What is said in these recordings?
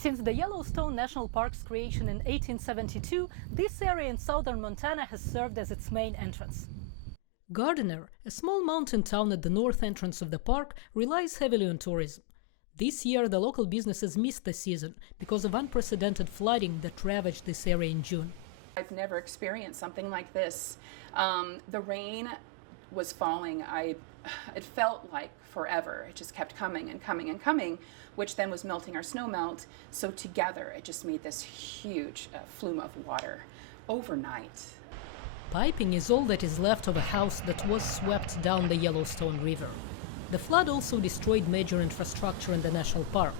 Since the Yellowstone National Park's creation in 1872, this area in southern Montana has served as its main entrance. Gardiner, a small mountain town at the north entrance of the park, relies heavily on tourism. This year, the local businesses missed the season because of unprecedented flooding that ravaged this area in June. I've never experienced something like this. The rain was falling. It felt like forever. It just kept coming and coming and coming, which then was melting our snow melt. So together, it just made this huge flume of water overnight. Piping is all that is left of a house that was swept down the Yellowstone River. The flood also destroyed major infrastructure in the national park.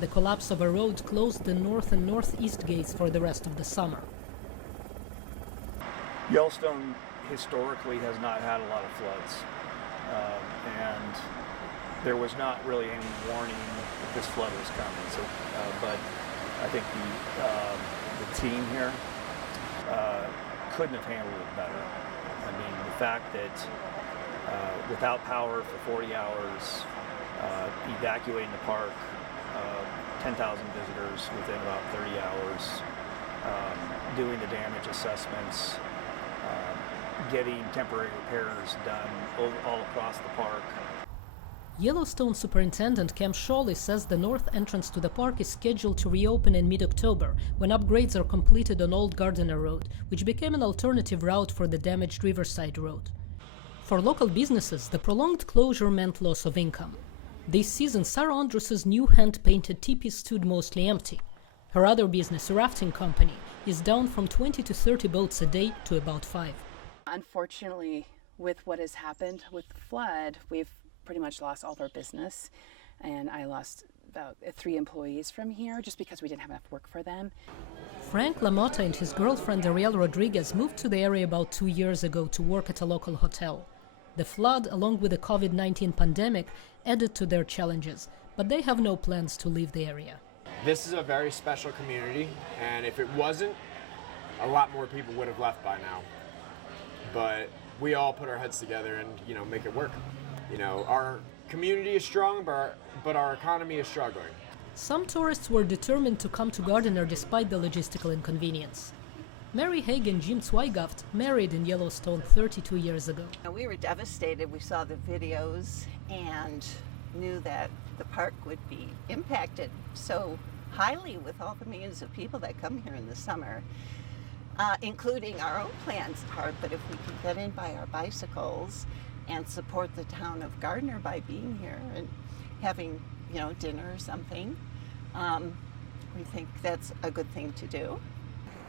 The collapse of a road closed the north and northeast gates for the rest of the summer. Yellowstone historically has not had a lot of floods, and there was not really any warning that this flood was coming. So, but I think the team here couldn't have handled it better. I mean, the fact that without power for 40 hours, evacuating the park, 10,000 visitors within about 30 hours, doing the damage assessments, getting temporary repairs done all across the park. Yellowstone Superintendent Cam Shawley says the north entrance to the park is scheduled to reopen in mid-October, when upgrades are completed on Old Gardiner Road, which became an alternative route for the damaged Riverside Road. For local businesses, the prolonged closure meant loss of income. This season, Sarah Andrus's new hand-painted teepee stood mostly empty. Her other business, a rafting company, is down from 20 to 30 boats a day to about 5. Unfortunately, with what has happened with the flood, we've pretty much lost all of our business, and I lost about 3 employees from here just because we didn't have enough work for them. Frank LaMotta and his girlfriend Ariel Rodriguez moved to the area about 2 years ago to work at a local hotel. The flood, along with the COVID-19 pandemic, added to their challenges, but they have no plans to leave the area. This is a very special community, and if it wasn't, a lot more people would have left by now. But we all put our heads together and, make it work. Our community is strong, but our economy is struggling. Some tourists were determined to come to Gardiner despite the logistical inconvenience. Mary Haig and Jim Zweigaft married in Yellowstone 32 years ago. We were devastated. We saw the videos and knew that the park would be impacted so highly with all the millions of people that come here in the summer, including our own plans part. But if we can get in by our bicycles and support the town of Gardiner by being here and having, dinner or something, we think that's a good thing to do.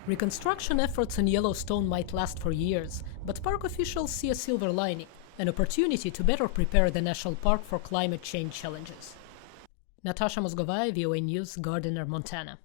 Reconstruction efforts in Yellowstone might last for years, but park officials see a silver lining, an opportunity to better prepare the national park for climate change challenges. Natasha Mozgovaya, VOA News, Gardiner, Montana.